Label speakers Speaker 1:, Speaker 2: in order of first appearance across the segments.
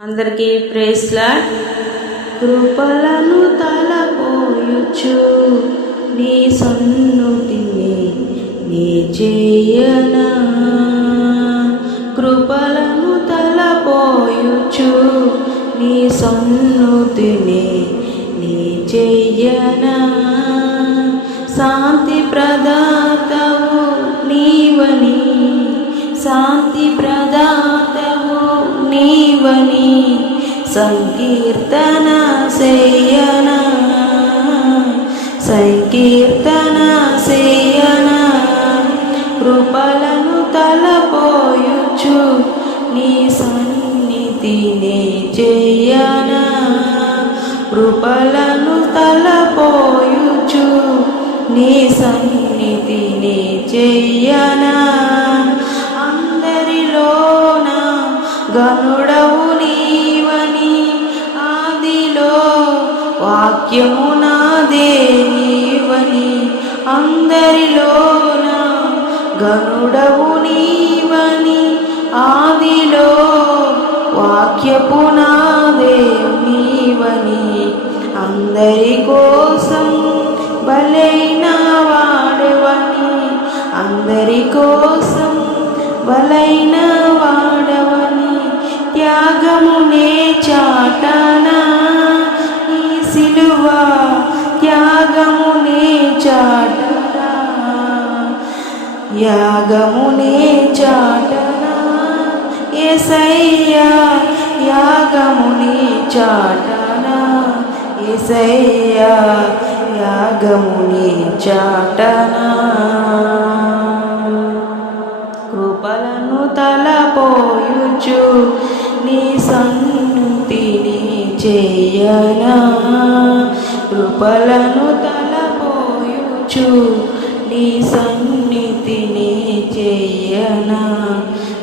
Speaker 1: అందరికీ ప్రేస్లా కృపలను తలపోయుచు నీ సన్నుటిని నీ చేయనా. కృపలను తలపోయుచు నీ సన్నుతిని నీ చెయ్యనా శాంతి ప్రదాతవు నీవని శాంతి ప్రదాతవు నీవని సంకీర్తన సేయన సంకీర్తన సేయన కృపలను తలపోయుచు నీ సన్నిధిని చేయన కృపలను తలపోయుచు నీ సన్నిధిని చేయన అందరిలో గనుడవు నీవని ఆదిలో వాక్యము నాదే నీవని అందరిలోన గనుడవు నీవని ఆదిలో వాక్యపు నాదే నీవని అందరి కోసం బలైనా త్యాగమునే చాటనా ఈ సిలువ త్యాగమునే చాటనా యాగమునే చాటనా ఏసయ్యా యాగమునే చాటనా ఏసయ్యా యాగముని చాటనా. కృపలను తలపోయుచు నీ సన్నుతిని చేయనా? కృపలను తలపోయుచు నీ సన్నిధిని చేయనా?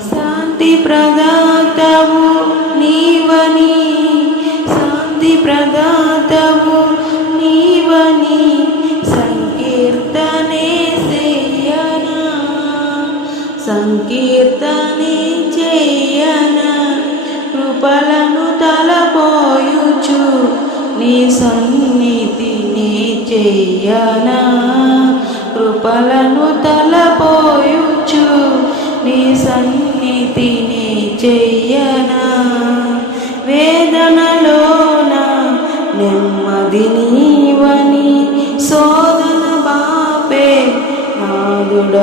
Speaker 1: శాంతి ప్రదా కృపలను తలపోయుచు నీ సన్నిధిని చెయ్యనా కృపలను తలపోయుచు నీ సన్నిధిని చెయ్యనా వేదనలోన నెమ్మది నీవని శోధన బాపే నాదుడ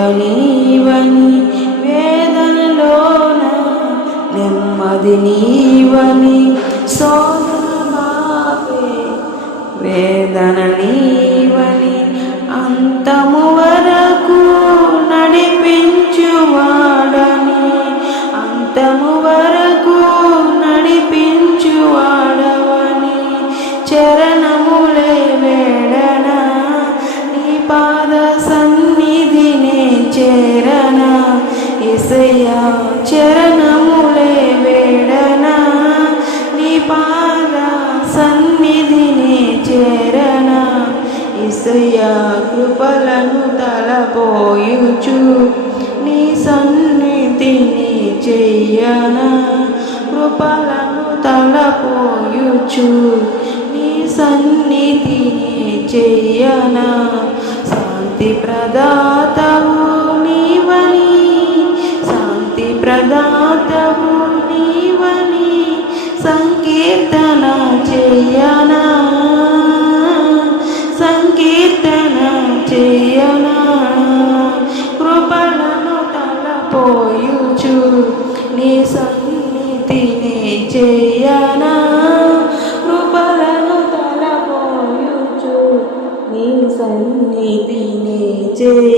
Speaker 1: అది నీవని శోధన వేదన నీవని అంతము వరకు నడిపించువాడని అంతము ఇసయ్యా కృపలను తలపోయుచు నీ సన్నిధిని చెయ్యన కృపలను తలపోయుచు నీ సన్నిధిని చెయ్యన శాంతి ప్రదా నీ సన్నిధిని చేయనా హల్లెలూయా